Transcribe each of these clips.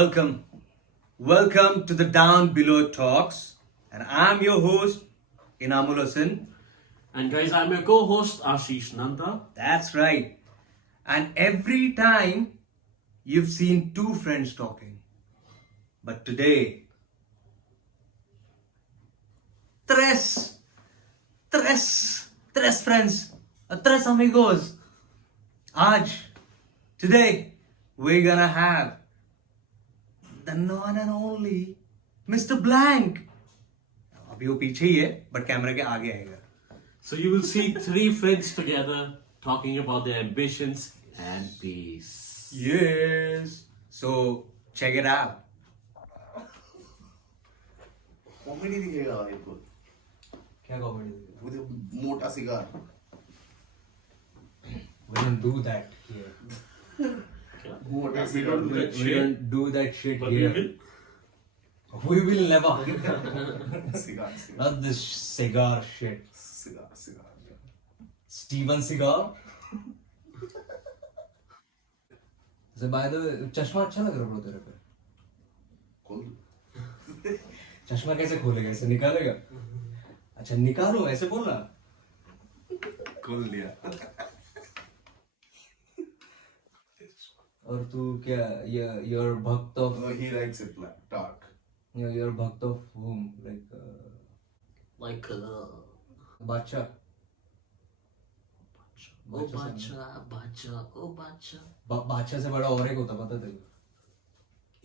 Welcome. Welcome to the Down Below Talks. And I'm your host, Inamul Hussain. And guys, I'm your co-host Ashish Nanda. That's right. And every time you've seen two friends talking. But today, tres friends, tres amigos. Today, we're gonna have the one and only Mr. Blank. अभी वो पीछे ही है, but camera के आगे आएगा. So you will see three friends together talking about their ambitions and peace. Yes. So check it out. Comedy दिखेगा भाई को क्या कॉमेडी? वो जो मोटा cigar We don't do that here. मोटा We don't do that We shit. don't do that shit But we here. will. We will never. Cigar cigar Not this cigar shit. Cigar cigar Steven Cigar. So by the way, चश्मा अच्छा लग रहा है bro तेरे पे. खोल दो चश्मा कैसे खोलेगा? ऐसे निकालेगा? अच्छा निकालो, ऐसे बोलना. खोल दिया और तू क्या you're भक्त of he likes it like dark you're भक्त of whom? Like, बादशाह. oh bacha, oh bacha. बादशाह से बड़ा और एक होता पता तेरे को?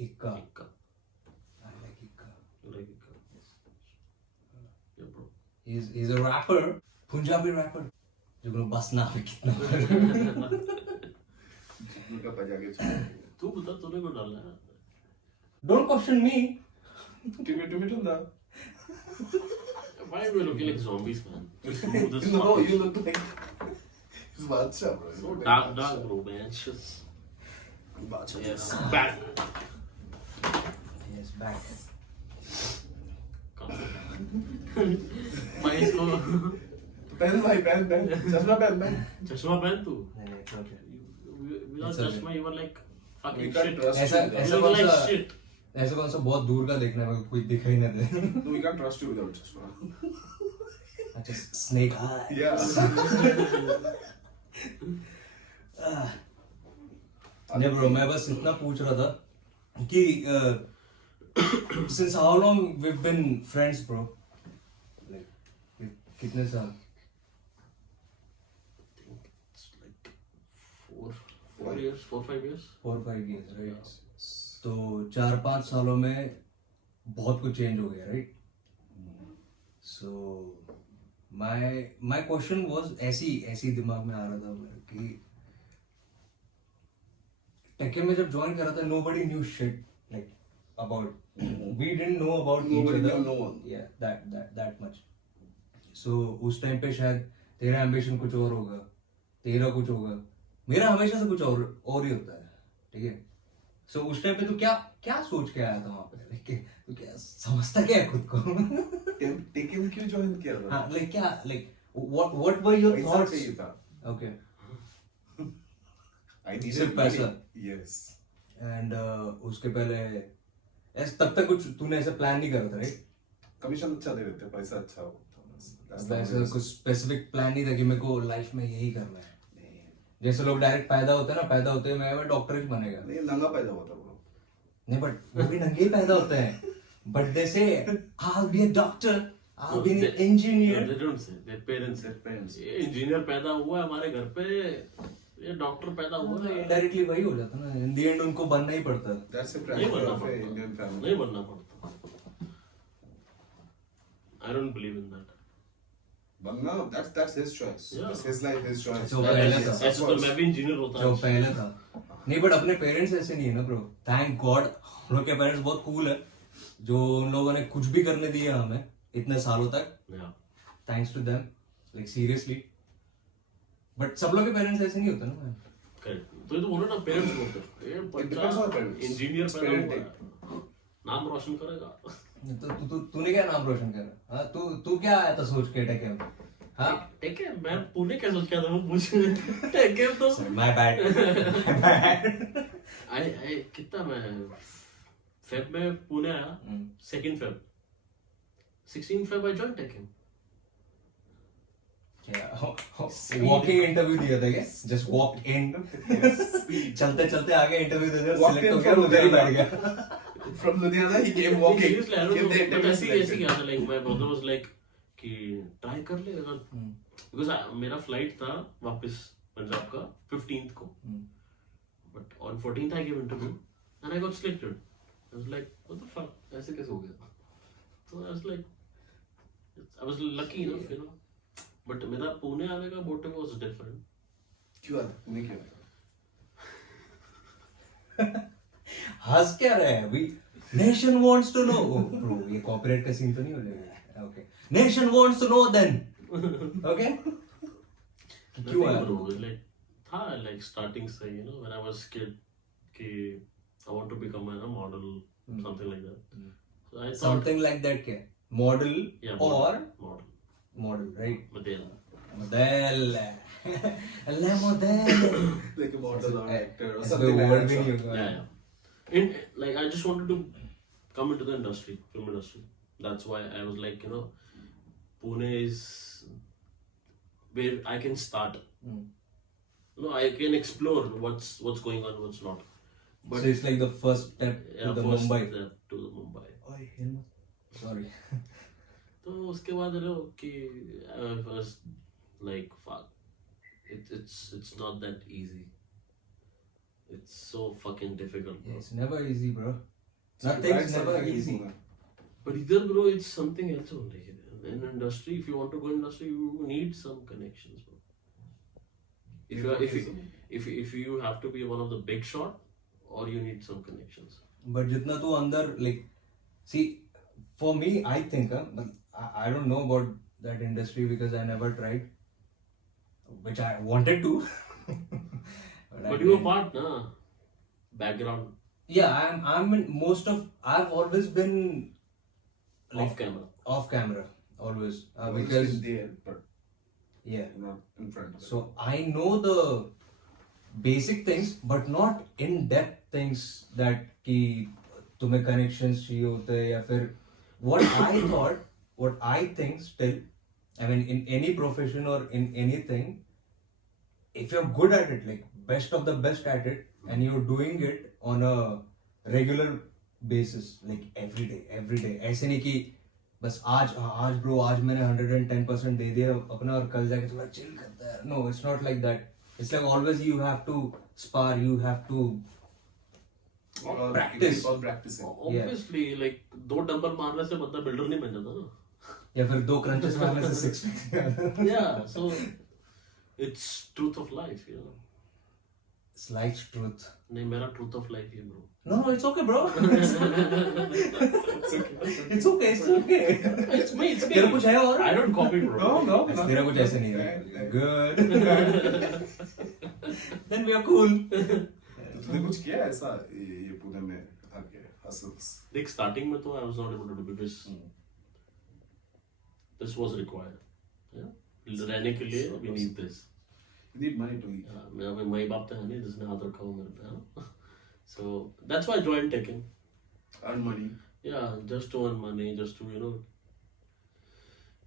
इक्का. Ikka. I like इक्का. Like Ikka. Yeah, bro. He's a rapper, Punjabi rapper. जो लोग बस ना पे कितना. उनका बजा के छोड़ तू बता तूने को डाला है? Don't question me. टोमेटो ना Why are we looking like zombies, man? Just move this no fucking- you look like बादशाह bro So dark, bro, man. Just बादशाह yes, back. Yes, back. Come on. मैं इसको पहन भाई पहन चश्मा पहन चश्मा पहन तू. नहीं it's okay. Without It's okay. चश्मा, you were like we fucking can't shit. trust ऐसा you without- ऐसा You look कौन like सा shit. ऐसा कौन सा बहुत दूर का देखना है कोई दिखाई ना दे. no we can't trust you without चश्मा अच्छा snake eye. yeah नहीं ब्रो मैं बस इतना पूछ रहा था कि since how long we've been friends bro? Like कितने साल? It's like 4 years, 4-5 years. 4-5 years right? तो 4-5 सालों में बहुत कुछ चेंज हो गया right. So my question was ऐसी दिमाग में आ रहा था कि टेके में जब ज्वाइन करा था nobody knew shit like about we didn't know about each Nobody other. knew no one. Yeah that much. So उस टाइम पे शायद तेरा एम्बिशन कुछ और होगा, तेरा कुछ होगा, मेरा हमेशा से कुछ और ही होता है. ठीक है. सो उस टाइम पे तू क्या सोच के आया था वहां पे? लाइक तू क्या समझता क्या है खुद को? टेके में क्यों ज्वाइन किया था हाँ लाइक क्या लाइक व्हाट वर योर पैसा थॉट्स? चाहिए था ओके. I needed सिर्फ पैसा? money. yes एंड उसके पहले ऐसे तब तक कुछ तूने ऐसा प्लान नहीं करा था राइट? कमीशन अच्छा दे देते पैसा अच्छा होता बस That's the ऐसा only कुछ स्पेसिफिक प्लान नहीं था कि मेरे को लाइफ में यही करना है. reason. जैसे लोग डायरेक्ट पैदा होते हैं ना, पैदा होते हैं मैं डॉक्टर ही बनेगा. नहीं नंगा पैदा हुआ था ब्रो नहीं बट वो भी नंगे ही पैदा होते हैं. बट दे से I'll be a doctor, I'll be an No, engineer. they don't say. Their parents say. Their parents. ये इंजीनियर पैदा हुआ है हमारे घर पे, ये डॉक्टर पैदा हुआ है. इनडायरेक्टली वही हो जाता ना. इन द एंड उनको बनना ही पड़ता है. That's a नहीं pressure बनना of a Indian पड़ता. family. नहीं बनना पड़ता. I don't believe in that. But no, that's his choice. Yeah. That's his life, his choice. So पहले था. ऐसे तो मैं भी इंजीनियर होता. जो पहले था. नहीं बट अपने पेरेंट्स ऐसे नहीं है ना ब्रो. थैंक गॉड हम लोग के पेरेंट्स बहुत कूल है जो उन लोगों ने कुछ भी करने दिया हमें इतने सालों तक. Yeah. Thanks to them like seriously. But सब लोग के पेरेंट्स ऐसे नहीं होते ना. Correct. तो ये तो बोलो ना पेरेंट्स बोलते हैं. ये depends on parents. Engineer It's पैदा हुआ parenting. है. नाम रोशन करेगा. तो तूने क्या नाम रोशन करा? हाँ तू क्या आया था सोच के टेके में? हाँ ठीक है मैं पुणे कैसे सोच के आता हूँ मुझे टेके तो माय बैड. आई कितना मैं फेब में पुणे आया, 2nd Feb. 16 Feb I joined Tech M. Walking interview दिया था क्या? जस्ट वॉक इन, चलते चलते आगे इंटरव्यू दे दिया, Walked सिलेक्ट हो in गया, from उधर ही बैठ Ludhiana. गया. From Ludhiana, he came walking. Seriously, I don't Give know. the But interview ऐसे selected. गया था. Like my brother was like कि try कर ले अगर, because मेरा flight था वापस पंजाब का 15th को. But on 14th I gave interview and I got selected. I was like, what the fuck? ऐसे कैसे हो गया? So I was like, I was lucky enough, you know. But मेरा पुणे आने का motive was different. क्यों आता? पुणे क्यों आया? हंस क्या रहे हैं? We nation wants to know. Oh, bro, ये कॉपीराइट का सीन तो नहीं हो जाएगा? Okay. Nation wants to know then. Okay? क्यों आया? Bro, like था like starting से, you know, when I was kid कि I want to become a model, something like that. So I thought, Something like that क्या? Model yeah, or model, model, right? Model. Model. Le model. Like a model or actor or ऐसा something कोई like word that. भी नहीं होगा. Yeah, yeah. And like I just wanted to come into the industry, film industry. That's why I was like, you know, Pune is where I can start. No, I can explore what's going on, what's not. But So it's like the first step yeah, to the first Mumbai. step to the Mumbai. Oy, sorry. तो उसके बाद you know कि I was like fuck, it's not that easy. It's so fucking difficult, bro. Yeah, it's never easy, bro. So you Nothing's tried never something in easy. Pune. But either bro, it's something else only. In industry, if you want to go industry, you need some connections, bro. If you have to be one of the big shot, or you need some connections. But जितना तू अंदर like, see, for me, I think, but I don't know about that industry because I never tried, which I wanted to. I But you were didn't. part, na? Background, Yeah, I'm in most of. I've always been off camera. off camera, always Always because been there, but yeah. not in front of it. So I know the basic things, but not in depth things that कि तुम्हें connections चाहिए होते हैं या फिर what I think still, I mean in any profession or in anything, if you're good at it, like best of the best at it, and you're doing it on a regular basis, like every day, ऐसे नहीं कि बस आज bro आज मैंने 110% दे दिया अपना और कल जाके थोड़ा चिल करता है. No, it's not like that. It's like always you have to spar, you have to Or practice. keep on practicing. Obviously, like 2 dumbbell मारने से बंदा बिल्डर नहीं बन जाता ना. या फिर 2 crunches मारने से 6. Yeah, so it's truth of life, you know. It's life's truth. नहीं मेरा truth of life है bro. No, it's okay, bro. It's okay. It's me, it's me. तेरा कुछ है और? I don't copy bro. No. तेरा कुछ ऐसे नहीं है. Yeah. Good. Then we are cool. तूने कुछ किया है ऐसा ये पुणे में आके hustles? देख starting में तो I was not able to do because this was required. Yeah. रहने के लिए we need this. You need money to eat. मेरा माई बाप तो है नहीं जिसने हाथ रखा हो मेरे पे, है. So that's why I joined Tech M. Earn money. Yeah, just to earn money, just to you know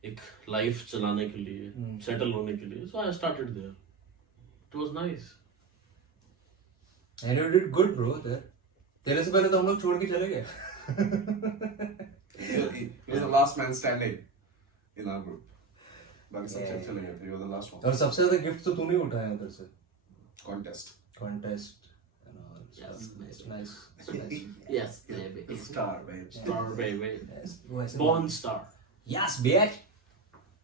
एक life चलाने के लिए, settle होने के लिए. So I started there. It was nice. And you did good, bro. There. तेरे से पहले तो हम लोग छोड़ के चले गए. He was the last man standing in our group. बाकी सब Yeah. चले गए थे. You were the last one. और सबसे ज्यादा गिफ्ट तो तूने ही उठाया उधर से. Contest. Contest and all. Yes, It's nice. It's nice. Yes, baby. The star, babe. Star baby. Yes. वो ऐसे Born star. Yes, bitch.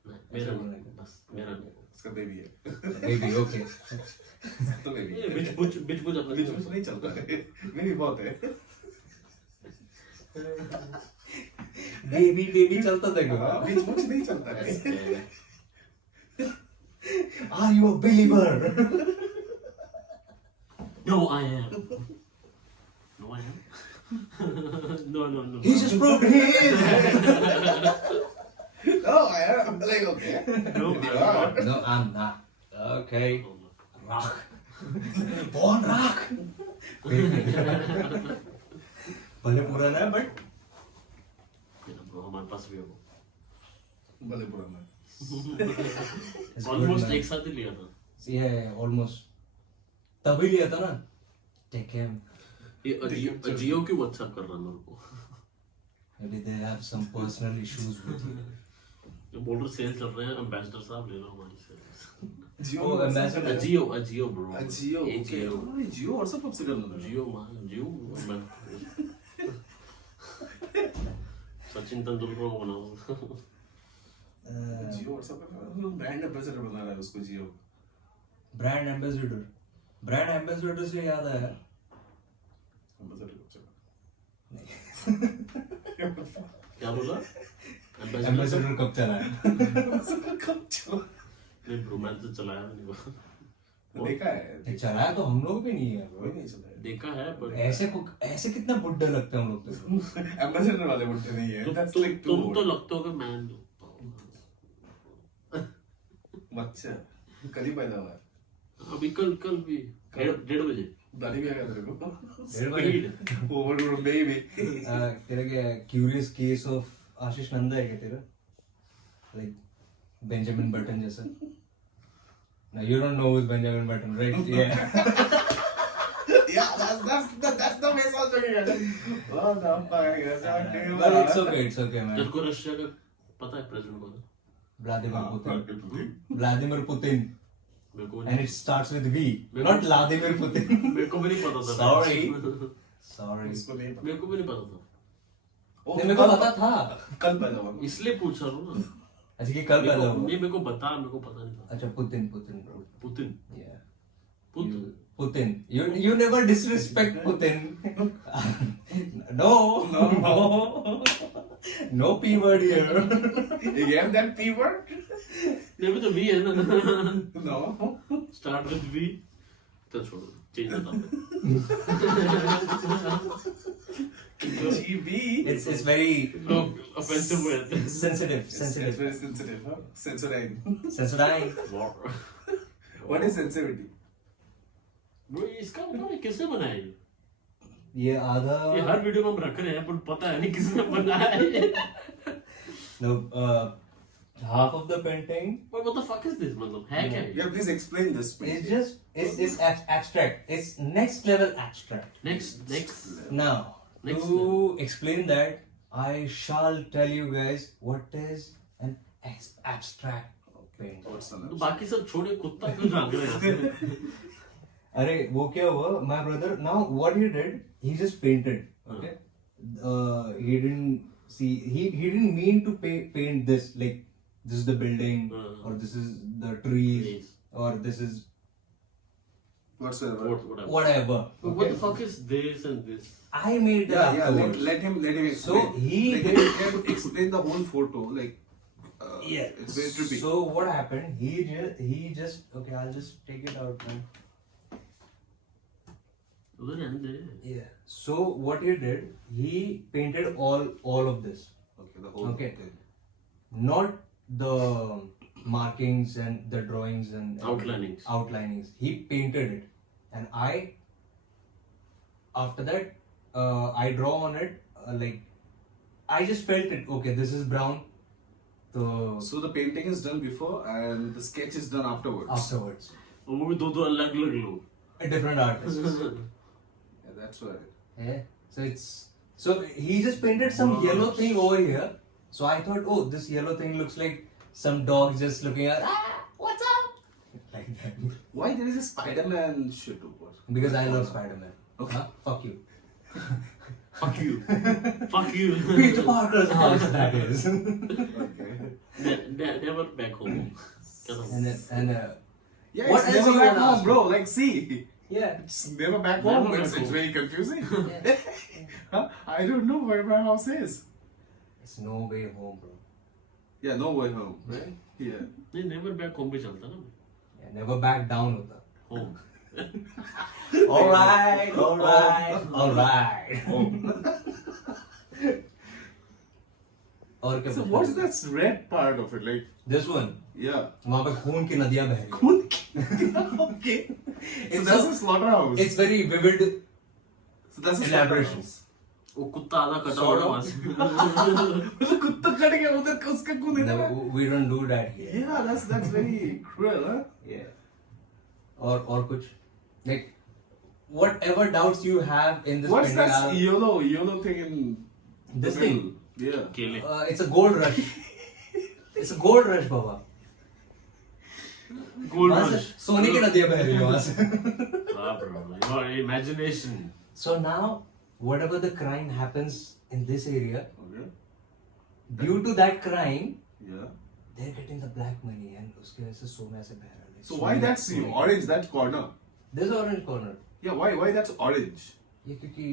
मेरा ऐसा नहीं, बस मेरा नहीं. उसका baby है. Baby, okay. तो baby. ये बिच बुच अपना बीच में नहीं चलता है. मेरी बहुत है. Baby चलता था क्या? हाँ, बीच में नहीं चलता है. Are you a believer? No, I am. No, I am. No. He just proved he is. Oh, I am. Like, okay. No, You I'm are. not. No, I'm not. Okay. Oh, no. Rock. Born rock. भले पुराना है but bro हमारे पास भी है वो भले पुराना है। ऑलमोस्ट एक साथ ही लिया था ये ऑलमोस्ट तभी लिया था ना टेक हिम ये अजियो क्यों व्हाट्सएप कर रहा है मेरे को maybe they have some personal issues with you ये बोल रहे सेल चल रहे हैं एम्बेसडर साहब ले लो हमारी सेल जियो Oh, ambassador. Ajio bro Jio Jio और सब कब से करना था जियो मैं सचिन तेंदुलकर को बनाओ जियो और सब ब्रांड एम्बेसडर बना रहा है उसको जियो ब्रांड एम्बेसडर से याद आया एम्बेसडर कब चला क्या बोला एम्बेसडर कब चला है कब चला नहीं ब्रो मैं तो चलाया भी नहीं देखा है ये चलाया तो हम लोग भी नहीं है वही नहीं चला है देखा है पर ऐसे कितना बुड्ढे लगते हैं हम लोग तो एम्बेसडर वाले बुढ़े नहीं है That's like too तुम तो old. लगते हो कि मैं बच्चा कल ही पैदा हुआ है अभी कल भी 1:30 बजे दादी भी आ गया तेरे को डेढ़ बजे ओवरग्रोन बेबी तेरे के क्यूरियस केस ऑफ आशीष नंदा है क्या तेरा लाइक बेंजामिन बटन जैसा ना you don't know who's Benjamin button right yeah Yeah, that's the way sounds like it. Oh, no, but it's okay man तेरे को रशिया का पता है प्रेसिडेंट कौन है Vladimir Putin मेरे को and it starts with V not Vladimir Putin मेरे को भी नहीं पता था sorry उसको नहीं पता मेरे को भी नहीं पता था नहीं मेरे को पता था कल पैदा हुआ इसलिए पूछ रहा हूँ ना अच्छा कि कल पैदा हुआ नहीं मेरे को पता नहीं था अच्छा Putin bro Putin yeah Putin Putin. You never disrespect Putin. No. No P word here. You gave that P word? ये भी तो V है ना No. स्टार्ट विद V तो छोड़ो चेंज होता GB. It's very ऑफेंसिव हुए थे sensitive. It's Sensitive. very sensitive, huh? Sensodyne. Sensodyne. What is sensitivity? Bro इसका मतलब ये किसने बनाया ये ये आधा. ये हर वीडियो में हम रख रहे हैं पर पता है नहीं किसने बनाया है No. Half of the painting. पर what the fuck is this मतलब है क्या ये? Yeah, please explain this. It's just it's abstract. It's next level abstract. next Now Next to explain that, I shall tell you guys what is an abstract painting. What's the तो name? बाकी सब छोड़े कुत्ता क्यों झांक रहे हैं अरे वो क्या हुआ my brother now what he did he just painted okay he didn't mean to paint this like this is the building or this is the trees or this is Whatsoever. whatever what the fuck is this and this I made that Yeah. afterwards. Let him explain. So he Let did him try to explain the whole photo. Like, yeah it's very trippy. so what happened he just okay I'll just take it out man. उधर रहने दे Yeah. So what he did, he painted all of this. Okay, the whole Okay. thing. Not the markings and the drawings and outlinings. He painted it, and after that, I draw on it. Like I just felt it. Okay, this is brown. So the painting is done before and the sketch is done afterwards. Afterwards, वो भी दो अलग अलग लोग a different artist. Yeah, that's why. Yeah. So he just painted some yellow thing over here. So I thought, oh, this yellow thing looks like some dog just looking at, what's up? Like that. Why there is a Spider-Man shit over? Because I love Spider-Man. Okay. Huh? Fuck you. fuck you fuck you Peter Parker's house, that is. Okay. never back home क्या था and Yeah, What it's else never you back wanna home, ask? bro. Like, see, yeah. it's never back Never home. back It's home. very confusing. Yeah. Huh? I don't know where my house is. It's no way home, bro. Yeah, no way home. Right? Yeah. नहीं never back home भी चलता ना Yeah, never back down hota. home Alright. और क्या So पूछना what's है? that red part of it? Like, This one. yeah. वहाँ पे खून की नदियाँ बह रही हैं. Okay. So It's that's a- a slaughterhouse. It's very vivid. So that's a elaboration. slaughterhouse. वो कुत्ता आधा कटा Sort हुआ of. वहां से मतलब कुत्ता कट गया उधर उसका कूदे No, we don't do that here. Yeah, that's very cruel, huh? Yeah. Or kuch like whatever doubts you have in this What's painting, that YOLO thing in This the thing? middle? Yeah. केले it's a gold rush. It's a gold rush, Baba. Gold वहाँ से सोने की नदियाँ बह रही हैं वहाँ से. हाँ bro, your imagination. So now, whatever the crime happens in this area, Okay. due to that crime, Yeah. they're getting the black money and उसके वजह से सोना ऐसे बह रहा है. So why that's orange, that corner? This orange corner. Yeah, why that's orange? Yeah, क्योंकि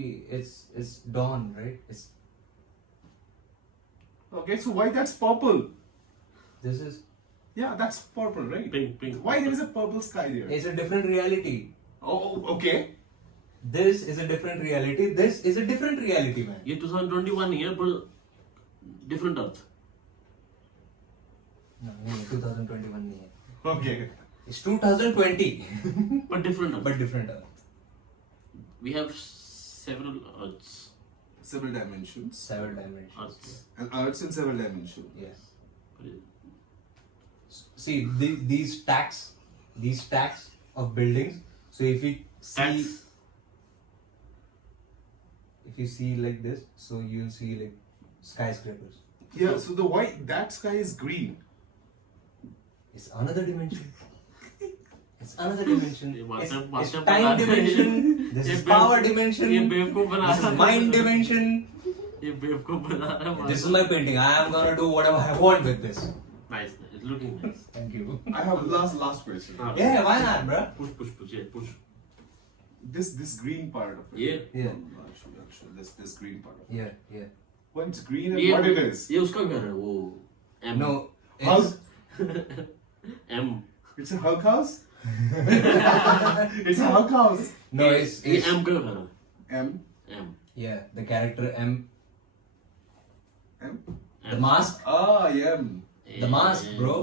it's dawn, right? It's Okay, so why that's purple? this is Yeah, that's purple, right? Pink. Why there is a purple sky there? it's a different reality. Oh, okay. This is a different reality. This is a different reality, man. ये 2021 ही है पर different earth. No, नहीं 2021 नहीं है. Okay. It's 2020, But different earth. but different. We have several earths. Several dimensions. Several dimensions. Earths. And earths in several dimensions. Yes. See these stacks of buildings. So if you see, if you see like this, so you'll see like skyscrapers. Yeah, so the white, that sky is green. It's another dimension. It's another dimension. ये It's master time dimension. This is power dimension. ये बेवकूफ बना This is mind dimension. ये बेवकूफ बना रहा है This is my painting. I am gonna do whatever I want with this. Nice, it's looking nice. Thank you. I have last question. Yeah, why not, bro? Push, yeah, push. This green part of it. Yeah. Yeah. No, actually, this green part of it. Yeah. Well, it's green and ये what it is? ये उसका घर है वो M. No, Hulk. M. It's a Hulk house? It's a Hulk house. no, ये it's M का घर है. M. M. yeah, the character M, M. the mask, Ah, M. the mask, bro.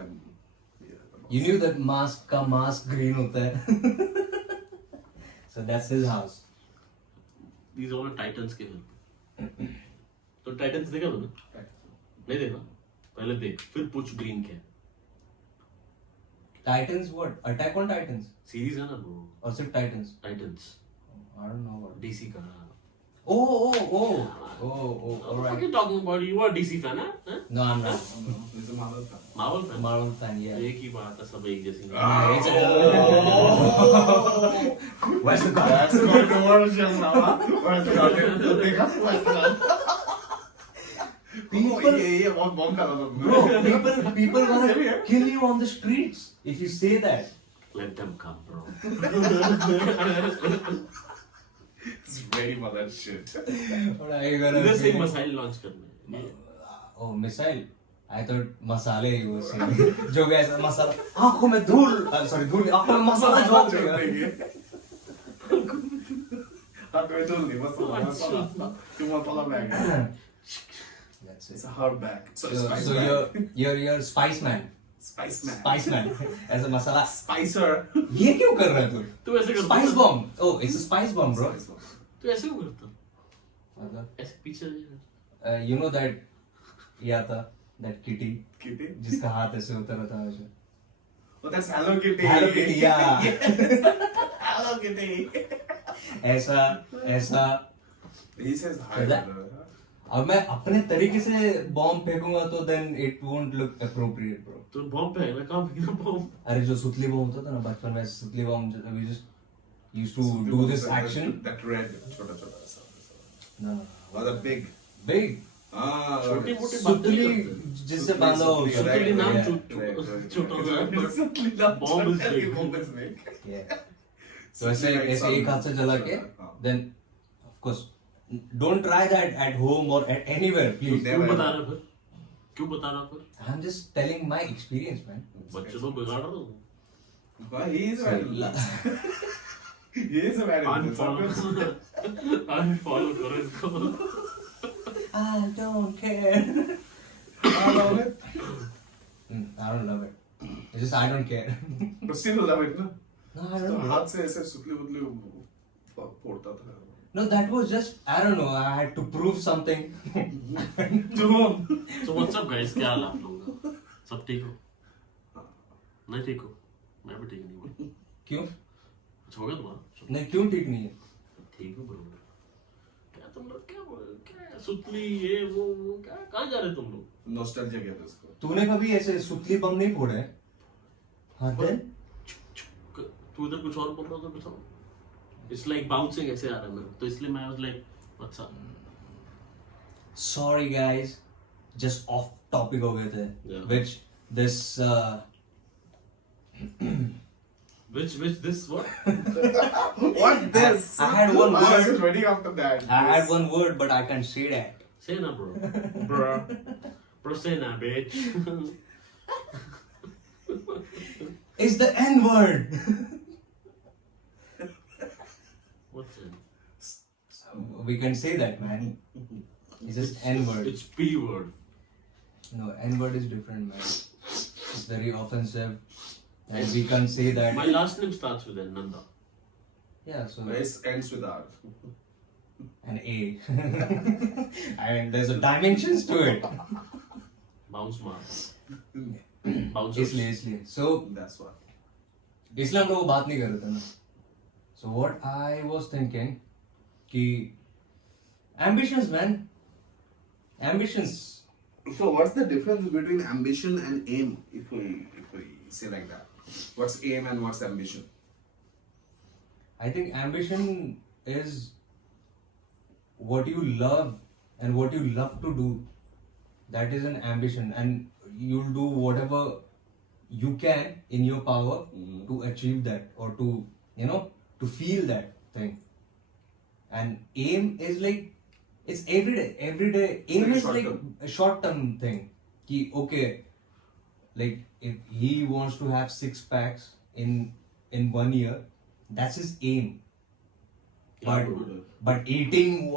M. Yeah. You knew that mask का mask green होता है. So that's his house. These are all Titans के घर. तो Titans देखा तूने? नहीं देखा? पहले देख, फिर पूछ ग्रीन क्या है. Titans what? Attack on Titans series है ना वो. or सिर्फ Titans? Titans. I don't know what. DC का. Oh, What the fuck alright. you talking about? You are DC fan, huh? No, I'm not. It's a Marvel fan. Marvel fan. Marvel fan, yeah. एक ही बात है, सब एक जैसी. Where's the car? That's controversial now, huh? Where's the content? देखा? Where's the People- ये बहुत bomb डाला तुमने. Bro, people gonna kill you on the streets if you say that. Let them come, bro. It's very for that shit. What are you gonna इधर से say? मसाइल launch करने. Oh, missile. I thought मसाले ही वो से जो gas मसाला आंखों में धूल sorry धूल आंखों में मसाला झोंक देगा. हाँ तो ये तो नहीं मसाला तू मसाला bag. That's It's it. a hard bag. So spice So bag. you're spice man. Spice man. Spice man. As a masala. Spicer. ये क्यों कर रहा है तू? तू ऐसे करता. Spice bomb. Oh, it's a spice bomb, bro. Spice bomb. तू ऐसे क्यों करता? मतलब ऐसे पीछे. you know that ये आता that kitty Kitty. जिसका हाथ ऐसे होता रहता है वैसे. Oh, that's Hello Kitty. Hello Kitty, yeah. Hello Kitty. ऐसा He says hi. So that- अब मैं अपने तरीके से बॉम्ब फेंकूंगा तो then it won't look appropriate, bro. तो बॉम्ब पे है ना, कहाँ फेंकना बॉम्ब? अरे जो सुतली बॉम्ब होता था ना बचपन में सुतली bomb we just used to do this action. That red. छोटा छोटा सा. No. Or the big. Big. Ah. छोटी मोटी बातें सुतली नहीं करते. जिससे बांधा हो. सुतली, सुतली नाम Yeah. छोटा सा है, but bomb is big. Yeah. तो ऐसे एक हाथ से जला के then of course don't try that at home or at anywhere please. क्यों बता रहा फिर? क्यों बता रहा फिर? I'm just telling my experience, man. बच्चों को बिगाड़ रहा हूँ. Why he is a bad influence. He is a bad influence. Unfollow करो इसको. I don't care. I love it. I don't love it. It's just I don't care. But still love it, no? No, I तो don't know. हाथ से ऐसे सुतली उतली फोड़ता था. No, that was just, I don't know, I had to prove something. To whom? So what's up guys? क्या हाल है आप लोगों का? सब ठीक हो? नहीं ठीक हो? मैं भी ठीक नहीं हूँ। क्यों? अच्छा हो गया तुम्हारा? नहीं, क्यों ठीक नहीं है? ठीक हो बरोबर। क्या तुम लोग क्या सुतली ये वो क्या कहाँ जा रहे तुम लोग? Nostalgia कहते हैं उसको. तूने कभी ऐसे सुतली बम नहीं फोड़े हैं? हाँ then? तू इधर कुछ और बोल रहा था बताओ। It's like bouncing ऐसे आ रहा है मेरे को तो इसलिए मैं was like what's up? Sorry guys, just off topic हो गए थे. Yeah. Which this Which this what? What this? I had one I was word. waiting after that. I had one word, but I can't say that. Say na bro. Bruh. Bro say na bitch. It's the N word. What's it? We can say that, man. It's just N word. It's P word. No, N word is different, man. It's very offensive, and we can't say that. My last name starts with N, Nanda. Yeah, so Race ends with R. an A. I mean, there's a dimensions to it. Bounce mark. Bounce. इसलिए so That's what. इसलिए हम लोग वो बात नहीं कर रहे थे ना. So what I was thinking कि ambitions, man. Ambitions. So what's the difference between ambition and aim? If we say like that, what's aim and what's ambition? I think ambition is what you love and what you love to do. That is an ambition, and you'll do whatever you can in your power to achieve that, or to to feel that thing. And aim is like it's every day. Aim Very is short like term. a short-term thing. Ki, okay, like if he wants to have 6 packs in 1 year, that's his aim. But eating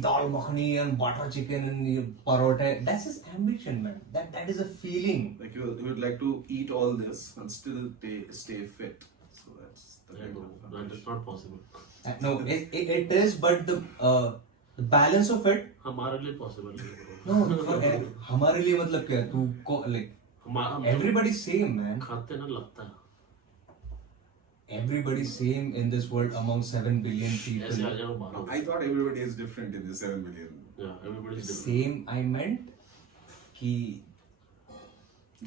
dal makhani and butter chicken and parota, that's his ambition, man. That is a feeling. Like you would like to eat all this and still stay fit. So that's the Yeah, kind bro. of That ambition. is not possible. No, it is, but the balance of it. हमारे लिए possible नहीं है No, bro. for हमारे लिए मतलब क्या? तू like हम everybody's same, man. खाते ना लगता है Everybody's same in this world among 7 billion ऐसे आ people. जाओ बारह I thought everybody is different in the 7 million. yeah everybody is different Same, I meant कि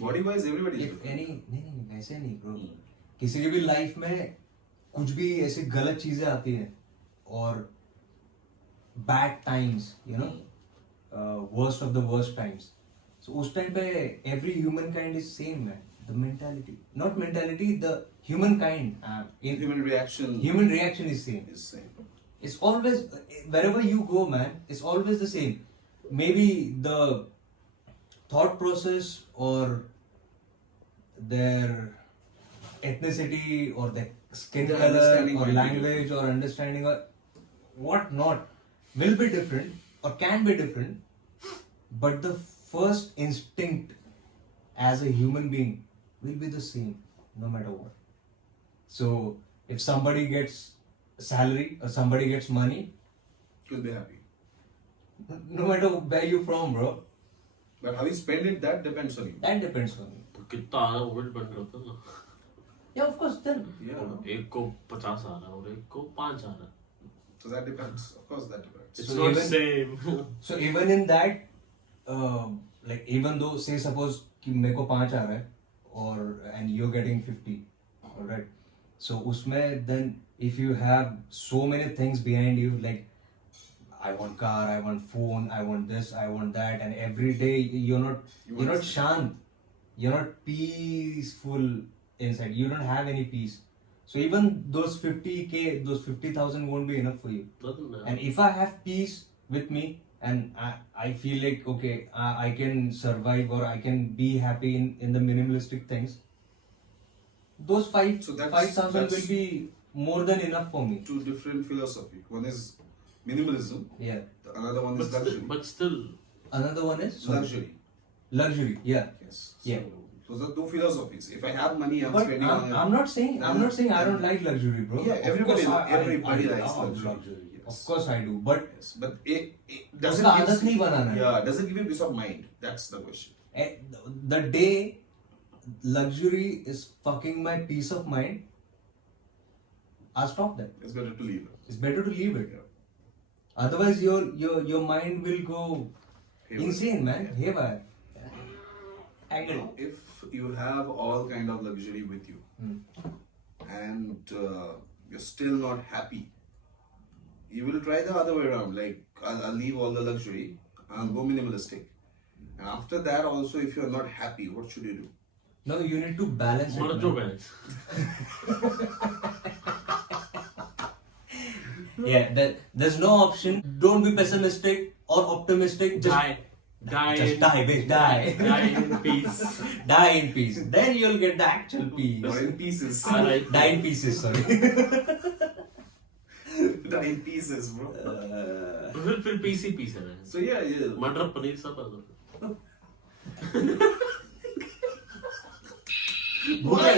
Body wise, everybody is if different. any नहीं वैसे नहीं bro. किसी की भी लाइफ में कुछ भी ऐसी गलत चीजें आती हैं और bad times worst of the worst times. So उस टाइम पे every humankind is same, man. The mentality, not mentality, the humankind. Human reaction Human reaction is same. is same. It's always wherever you go, man. It's always the same. Maybe the thought process or their ethnicity or their skin Their color understanding or might be language or understanding or what not will be different or can be different, but the first instinct as a human being will be the same no matter what. So if somebody gets salary or somebody gets money, You'll be happy. no matter where you from, bro, But how you spend it, that depends on you. that depends on you. तो कितना आ रहा है वो भी depend करता है ना Yeah, of course. Then Yeah. एक को 50 आ रहा है और एक को 5 आ रहा है So that depends. Of course, that depends. it's So not even- same so even in that, like even though say suppose कि मेरे को 5 आ रहा है और and you're getting 50, alright. So उसमें then if you have so many things behind you, like I want car, I want phone, I want this, I want that, and every day you're not shant, you're not peaceful inside. You don't have any peace. So even those 50K, those 50,000 won't be enough for you. doesn't matter. And if I have peace with me and I feel like okay, I can survive or I can be happy in the minimalistic things, those So that's- 5,000 will that's- be more than enough for me. Two different philosophy. One is minimalism. Yeah. The another one but is still, luxury. but still Another one is Luxury. Luxury. Yeah. Yes. Yeah. So those are two philosophies. If I have money, I'm But spending on I'm not saying I don't like luxury, bro. Yeah, Of everybody course, everybody I likes love luxury. Of course I do, but Yes, but it doesn't उसका give, आदत नहीं बनाना है. yeah, doesn't give you peace of mind. That's the question. The day luxury is fucking my peace of mind, I'll stop that. It's better to leave it. It's better to leave it. Yeah. Otherwise, your mind will go Haywire. insane, man. Haywire. Now, if you have all kind of luxury with you, and you're still not happy, you will try the other way around. Like I'll leave all the luxury, I'll go minimalistic, and after that also, if you're not happy, what should you do? No, you need to balance it. Marajo man. balance. Yeah, there's no option. Don't be pessimistic or optimistic. Just Die. Just die, bitch, die. Die in peace. Die in peace. Then you'll get the actual peace. Die in pieces. Alright. Die in pieces, sorry. Die in pieces, bro. फिर piece ही piece है. So yeah. मटर पनीर सब अलग. Why?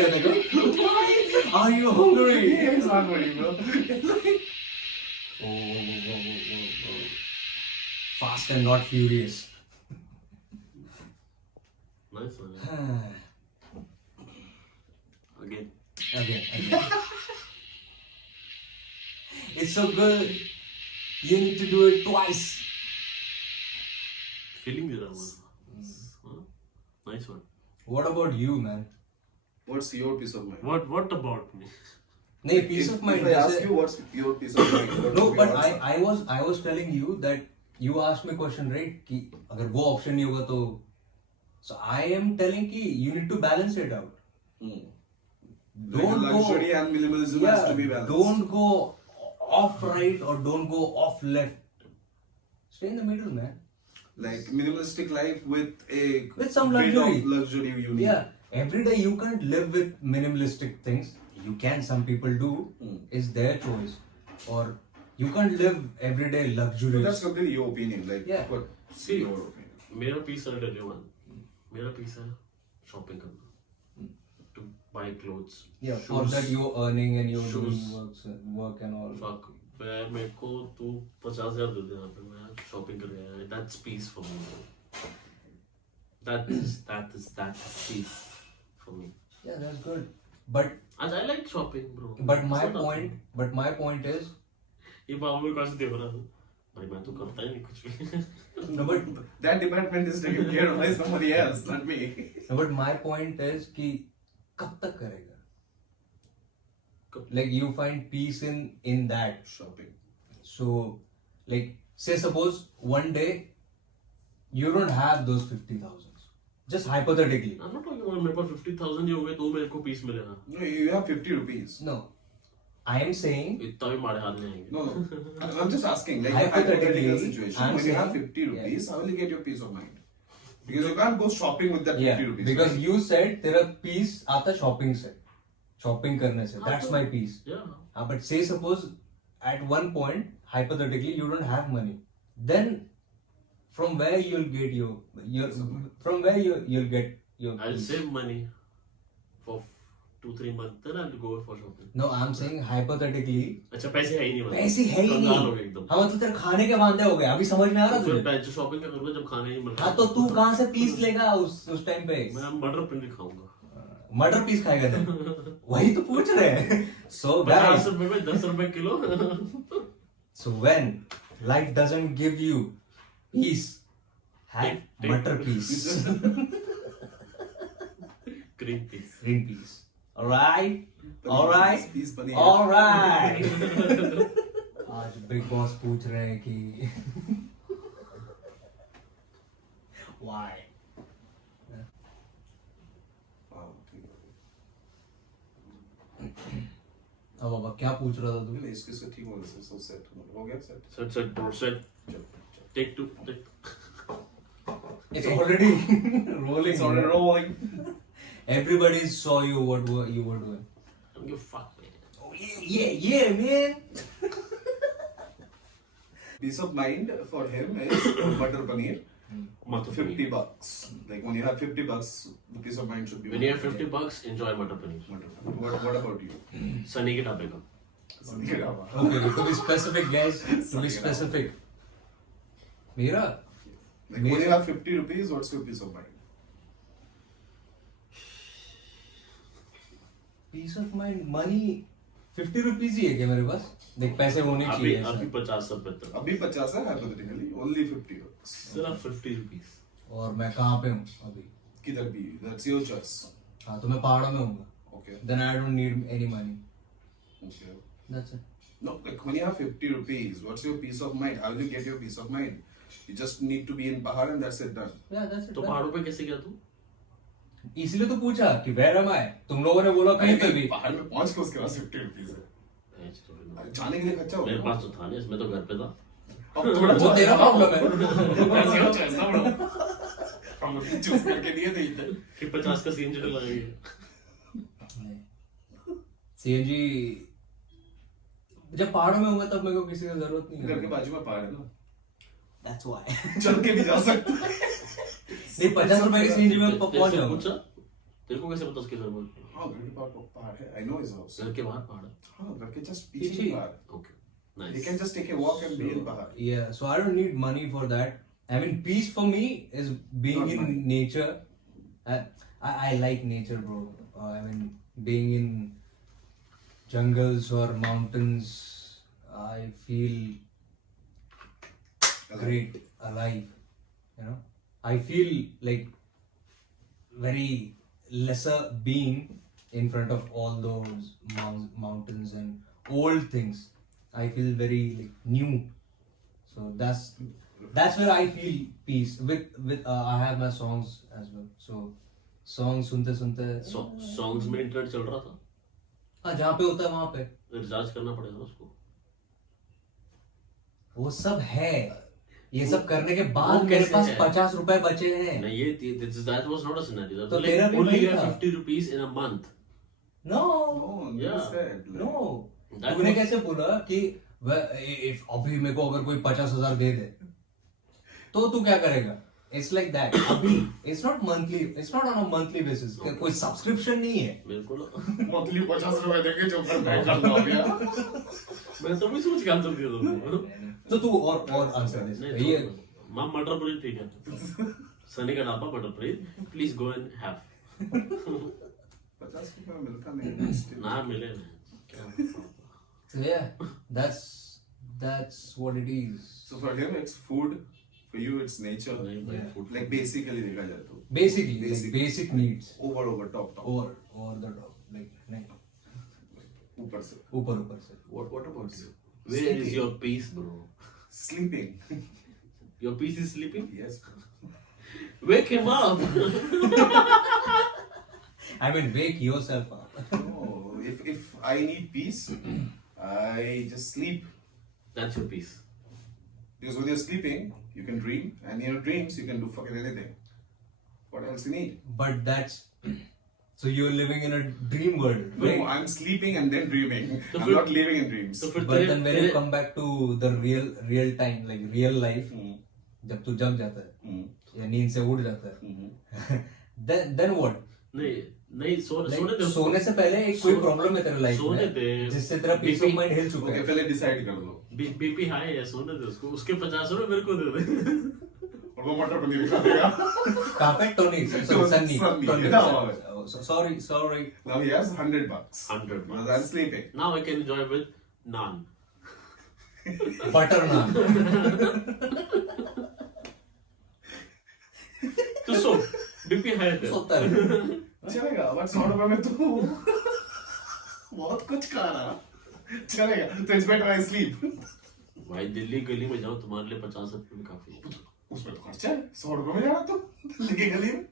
Are you hungry? It's not funny, bro. Oh. Fast and not furious. Nice one. Again. Again. It's so good. You need to do it twice. Feeling दे रहा हूँ. Huh? Nice one. What about you, man? What's your peace of mind? What about me? No, peace of mind. If I ask जैसे- you what's your peace of mind, what No, would be but your answer? I was telling you that you asked me question, right? कि अगर वो option नहीं होगा तो so I am telling कि you need to balance it out. Like luxury and minimalism has to be balanced. Don't go off right or don't go off left. Stay in the middle, man. Like minimalistic life with some bit luxury. of luxury you need. Yeah, every day you can't live with minimalistic things. You can, some people do. It's their choice. Or you can't live every day But luxurious. that's completely your opinion. Like, Yeah. what? See, Your opinion. मेरा piece है tell you one. मेरा piece है shopping करना. To buy clothes. Yeah, for shoes. that you're earning and you're doing Shoes. work and all. Fuck. मेरे को तू 50,000 दे दे यहाँ पे मैं shopping कर गया. That's peace for me. That is peace for me. Yeah, that's good. But As I like shopping, bro. but my point is ये बाबू मेरे कैसे देख रहा है? भाई मैं तो करता ही नहीं कुछ भी. no, but That department is taken care of by somebody else, not me. no, but my point is कि कब तक करेगा? Like you find peace in that. Shopping. So like say suppose one day you don't have those 50,000. Just hypothetically. I'm not talking about मेरे पास 50,000 ही हो गए तो मेरे को पीस मिलेगा. No, you have 50 rupees. No. I am saying इतना भी मारे हाथ में आएंगे. No. I'm just asking, like, Hypothetically, hypothetical situation. I'm When you have saying- 50 rupees, how will you get your peace of mind? Because you can't go shopping with that 50 yeah, rupees. because right? you said तेरा peace आता shopping से. Shopping करने से. That's my peace. Yeah. But say suppose at one point hypothetically you don't have money, then from where you'll get you'll get your I'll peace. save money for 2-3 months. Then I'll go for shopping. No, I'm saying hypothetically. अच्छा पैसे है ही नहीं. पैसे है ही कंगाल हो नहीं. गए एकदम. हाँ मतलब तेरे खाने के वांदे हो गए. अभी समझ में आ रहा फिर तुझे? पैसे शॉपिंग क्या करूँगा जब खाना ही मिल रहा हाँ तो तू कहाँ से पीस लेगा उस टाइम पे? मैं मटर पनीर खाऊंगा. मटर पीस खाएगा तुम? वही तो पूछ रहे हैं. So 50 guys, रुपए में 10 रुपए kilo. so when life doesn't give you peace, have Take- butter peace. Green peas. Green peas. Alright? Alright? Peace, buddy. Alright! आज बिग बॉस पूछ रहे हैं कि why? Wow. अब बाबा क्या पूछ रहा था तू? नहीं, इसके से ठीक हो गया, सब सेट हो गया, set. Set, bro, set. Take 2. It's already rolling. It's already rolling. Everybody saw you what you were doing. I don't give a fuck, man. Oh yeah, man. Peace of mind for him is butter paneer. Matar $50. paneer. Like when you have $50, the peace of mind should be. When you have $50, enjoy matar paneer. What about you? Sunny के ढाबे का. सनी का dhaba. Okay, to be specific, guys. To be specific. मेरा Like when you have 50 rupees, what's your peace of mind? Peace of mind money 50 rupees ही है क्या मेरे पास? देख पैसे होने अभी चाहिए अभी ऐसा। 50 रुपए तक अभी 50 है hypothetically, only 50 bucks. सिर्फ 50 रुपीस. और मैं कहाँ पे हूँ अभी? किधर भी, that's your choice. हाँ तो मैं पहाड़ों में हूँ. Okay. Then I don't need any money. Okay. That's it. No, like when you have 50 rupees, what's your peace of mind? How will you get your peace of mind? You just need to be in Pahar and that's it done. Yeah, that's it. तो पहाड़ों पे कैसे गया तू? इसलिए तो पूछा कि where am I? तुम लोगों ने बोला कहीं पे भी. पहाड़ में पहुंच के उसके बाद 50 रुपीस है. अरे जाने के लिए खर्चा हो मेरे गया. पास तो था नहीं, इसमें तो घर पे था. अब थोड़ा वो तेरा प्रॉब्लम है. ऐसे हो चैसा बड़ा. हम लोग चूज करके दिए थे इधर. कि 50 का सीएनजी लगेगा. CNG जब पहाड़ों में होगा तब मेरे को किसी की जरूरत नहीं घर के है. बाजू में पहाड़ है ना. That's why. चल के भी जा सकते हैं. नहीं 50 रुपए की CNG में पहुंच तेरे से जाऊंगा. पूछा? तेरे को कैसे पता उसके घर में? हाँ घर के पास पहाड़ है. I know his house. घर के बाहर पहाड़ है. हाँ घर के just पीछे पीछे ही. पहाड़. Okay. You nice. can just take a walk and be in Pahar. Yeah, so I don't need money for that. I mean, peace for me is being Not in money. nature. I like nature, bro. I mean, being in jungles or mountains, I feel great, alive. You know, I feel like very lesser being in front of all those mountains and old things. I feel very like new. So that's where I feel peace. With I have my songs as well. So songs सुनते सुनते songs में internet चल रहा था. हाँ जहाँ पे होता है वहाँ पे रिचार्ज करना पड़ेगा उसको. वो सब है. ये सब करने के वो बाद मेरे कैसे पास है? 50 रुपए बचे हैं. नहीं ये that was not a scenario. तो तेरा भी only वही you have था. 50 rupees in a month. No, No, Yeah. you said. Like, no. That तूने was- कैसे बोला कि if अभी मेरे को अगर कोई 50,000 दे दे तो तू क्या करेगा? It's like that. अभी it's not monthly. It's not on a monthly basis. कोई सब्सक्रिप्शन नहीं है. बिल्कुल. monthly 50 रुपए देंगे जो घर में खत्म हो गया. मैं तो भी सोच के आंसर दिया तुमको. तो तू और आंसर दे. नहीं ये तो मां मटर पनीर ठीक है. सनी का ढाबा मटर paneer. Please go and have. 50 रुपए में मिलता नहीं है. Still. ना मिले ना. so yeah, that's what it is. So for him it's food. For you it's nature. नहीं भाई Yeah. फूड. Like basically देखा जाए तो. Basically, like basic needs. Over top. Over the top. Like नहीं. ऊपर से. ऊपर से. What about you? Where is your peace, bro? Sleeping. Your peace is sleeping? Yes. Wake him up. I mean, wake yourself up. No, if I need peace, I just sleep. That's your peace. Because when you're sleeping, you can dream, and in your dreams, you can do fucking anything. What else you need? But that's so you're living in a dream world, No, right? I'm sleeping and then dreaming. So I'm फिर- not living in dreams. तो फिर But तेरे then when you come back to the real time, like real life, Hmm. जब तू जग जाता है Hmm. या नींद से उठ जाता है, Hmm. then what? नहीं सोने Like, दे. सोने से पहले एक कोई सो- प्रॉब्लम है तेरे लाइफ सोने में दे. जिससे तेरा पीस ऑफ BP माइंड हिल चुका Okay, है. पहले decide कर लो. बीपी हाई है, सोने दे उसको. उसके 50 रुपए मेरे को दे दे. और वो मटर पनीर खा देगा. कहाँ पे? Tony Sunny. Sunny. Sorry. Now he has $100. 100 Because I'm sleeping. Now I can enjoy with naan. Butter naan. तो सो बीपी हाई है. सोता है. चलेगा, but 100 रुपए में तू बहुत कुछ खा रहा. चलेगा, तो it's better I sleep. भाई दिल्ली गली में जाओ, तुम्हारे लिए 50 रुपए में काफी है. उसमें तो खर्चा है. 100 रुपए में जाना तो दिल्ली की गली में.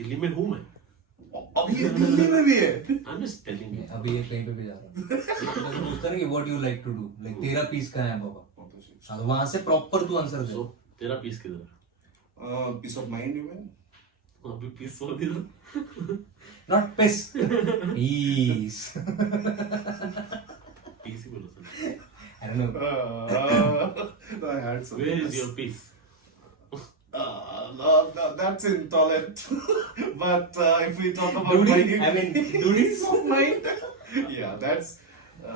दिल्ली में हूँ मैं. अभी ये दिल्ली में भी है. I'm just telling you. अभी ये कहीं पे भी जा रहा है. तो पूछता ना कि what you like to do, like तेरा पीस कहाँ है बाबा? हाँ, तो वहाँ से प्रॉपर तू आंसर दे. So तेरा पीस किधर है? Peace of mind, you mean? अभी पीस सो दिया. Not piss. Peace. पीस ही बोलो sir. I don't know. I had some. Where is your peace? No, that's intolerant. But if we talk about Duty? my I mean, duties? peace of mind, yeah, that's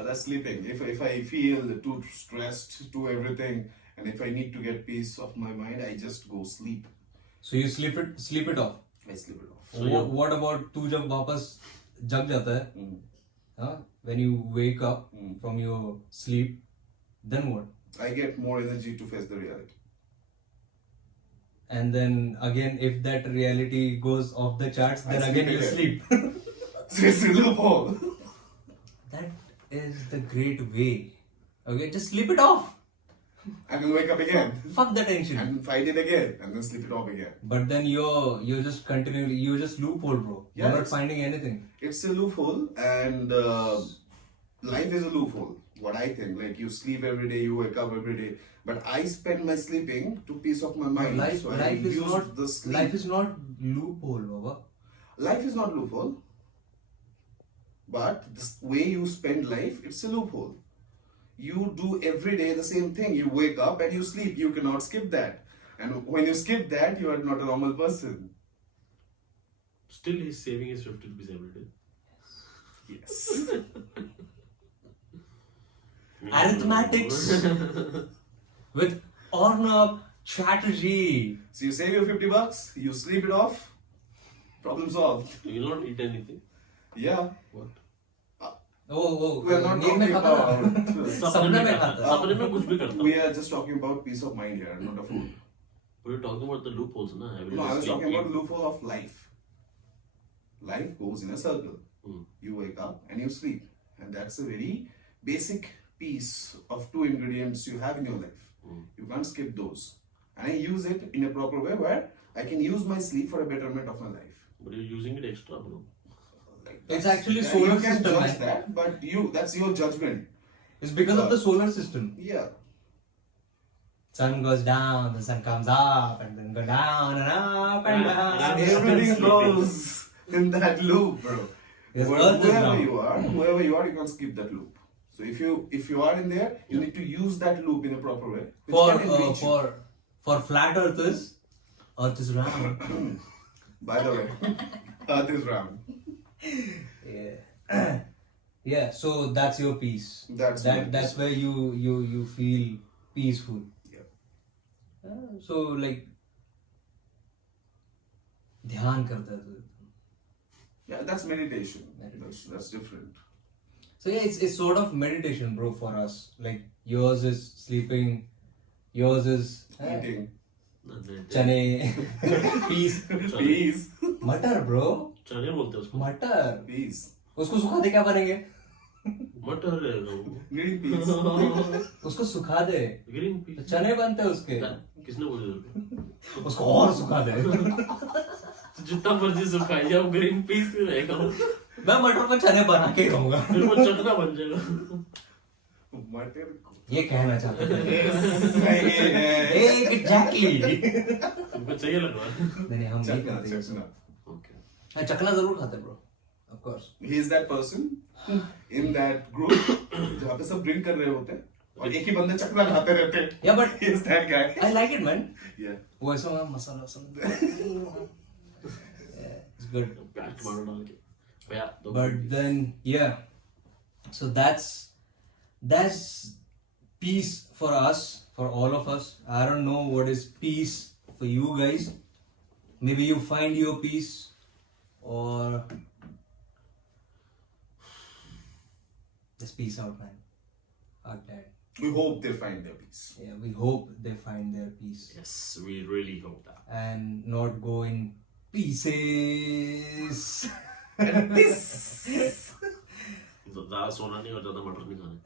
That's sleeping. If I feel too stressed, too everything, and if I need to get peace of my mind, I just go sleep. So you sleep it off. I sleep it off. So What about तू जब वापस जग जाता है, Mm. हाँ? When you wake up Mm. from your sleep, then what? I get more energy to face the reality. And then again, if that reality goes off the charts, I then again you sleep sleep. So it's a loophole. That is the great way. Okay, just sleep it off. And then wake up again. Fuck the tension. And fight it again. And then sleep it off again. But then you're just continually, you're just loophole, bro. Yeah, You're not it's- finding anything. It's a loophole, and life is a loophole. What I think, like you sleep every day, you wake up every day. But I spend my sleeping to peace of my mind. Life, so I life is use not the sleep. life is not loophole, Baba. Life is not loophole. But the way you spend life, it's a loophole. You do every day the same thing. You wake up and you sleep. You cannot skip that. And when you skip that, you are not a normal person. Still, he's saving his 50 rupees every day. Yes. Arithmetics with Arnab Chatterjee. So you save your $50, you sleep it off, problem solved. You will not eat anything. Yeah. What? Oh, We are not नींद में talking खाता था? about. सपने में खाता था? सपने में कुछ भी करता We are just talking about peace of mind here, not a food. We're talking about the loopholes, na? Every No, day I was sleep, talking about eat. loophole of life. Life goes in a circle. Hmm. You wake up and you sleep. And that's a very basic piece of two ingredients you have in your life. Hmm. You can't skip those. And I use it in a proper way where I can use my sleep for a betterment of my life. But you're using it extra, bro. Like It's that's- actually yeah, solar you can system, judge man. that, but that's your judgment. It's because of the solar system. Yeah. Sun goes down, the sun comes up, and then go down and up and down. And Everything sleeping. goes in that loop, bro. Yes, Earth is Whoever round. you are, you can't skip that loop. So if you are in there, you need to use that loop in a proper way. which For can enrich you. for flat earthers, Earth is round. By the way, Earth is round. Yeah. Yeah. So that's your peace. That's my That's where you feel peaceful. Yeah. So like ध्यान करता है तू. Yeah, that's meditation. Meditation. That's different. So yeah, it's sort of meditation, bro, for us. Like yours is sleeping, yours is Eating. That's it. chane, peace, Peace. मटर, bro, चने बोलते हैं उसको. मटर. Peace. उसको सुखा दे क्या बनेंगे? मटर रहेगा वो. Green peas. उसको सुखा दे ग्रीन तो पीस. चने बनते हैं उसके. किसने बोला तेरे उसको और सुखा दे. को? जितना मर्जी सुखाई जाओ ग्रीन पीस ही रहेगा वो. मैं मटर को चने बना के खाऊंगा. फिर वो चटना बन जाएगा. Mutton. ये कहना चाहते थे. Exactly. Exactly. तुमको चाहिए लग रहा है. नहीं हम नहीं Chakna, करते. chakna. Okay. हाँ, चकना जरूर खाते हैं, bro. Of course. He is that person in that group जहाँ पे सब drink कर रहे होते हैं और एक ही बंदे चकना खाते रहते हैं. Yeah, but He is that guy. I like it, man. Yeah. वो ऐसा वहाँ मसाला वसाला. Yeah, it's good. प्याज टमाटर डाल के. Yeah, दो But then, yeah. So that's peace for us, for all of us. I don't know what is peace for you guys. Maybe you find your peace, or just peace out, man. Fuck that. We hope they find their peace. Yeah, we hope they find their peace Yes, we really hope that. and not go in pieces. And this. ज़्यादा सोना नहीं और ज़्यादा मटर नहीं खाने.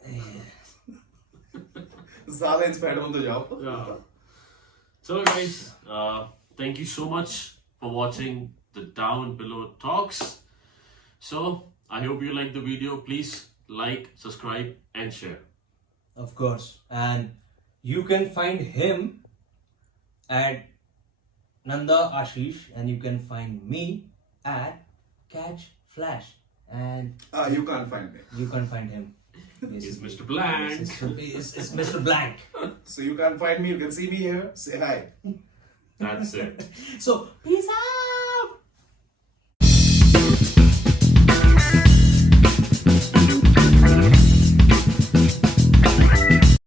ज़्यादा inspired हो तो जाओ. Yeah. So guys, thank you so much for watching the Down Below Talks. So I hope you like the video. Please like, subscribe, and share. Of course. And you can find him at Nanda Ashish, and you can find me at Catch Flash. And You can't find me. you can find him. It's basically. Mr. Blank. It's Mr. Blank. So you can't find me. You can see me here. Say hi. That's it. So, peace out!